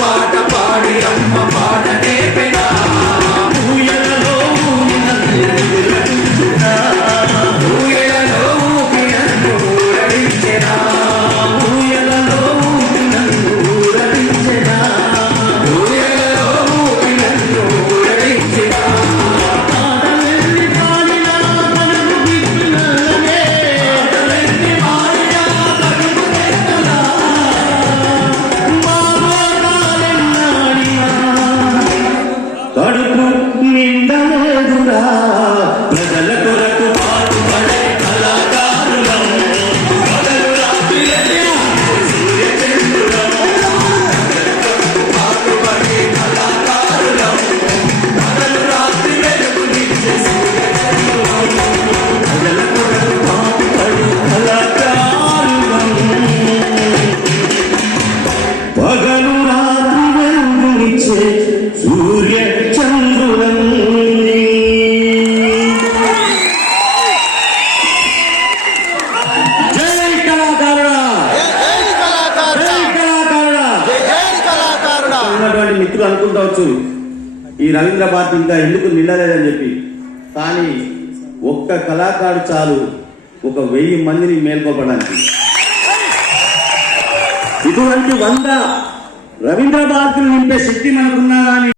పాట పాడి అమ్మ పాట నేర్పెనా ఊయలలో ఊగి నన్ను ఊరడించెనా ఊయలలో ఊగి నన్ను ఊరడించెనా ఊయలలో ఊగి నన్ను ఊరడించెనా ఊయలలో ఊగి నన్ను ఊరడించెనా పాటలెన్ని పాడినా మనకు గిట్టునల్లనే పాటలెన్ని పాడినా మనకు గిట్టునల్లనే కడుపు నిండలేదురా ప్రజల కొరకు పాటుపడే కళాకారులం పగలు రాత్రి సూర్యచంద్రులం పాటుపడే కళాకారులం పగలు రాత్రి వెలుగునిచ్చే సూర్యచంద్రులం ప్రజల కొరకు పాటుపడే కళాకారులం పగలు రాత్రి వెలుగునిచ్చే సూర్య చంద్రులం. జై కళాకారుడా ఉన్నటువంటి మిత్రులు అనుకుంటవచ్చు ఈ రవీంద్ర భారతి ఇంకా ఎందుకు నిండలేదని చెప్పి. కానీ ఒక్క కళాకారుడు చాలు ఒక 1000 మందిని మేల్కొల్పడానికి. ఇటువంటి 100 రవీంద్ర భారతిని నింపే శక్తి మనకున్నా కానీ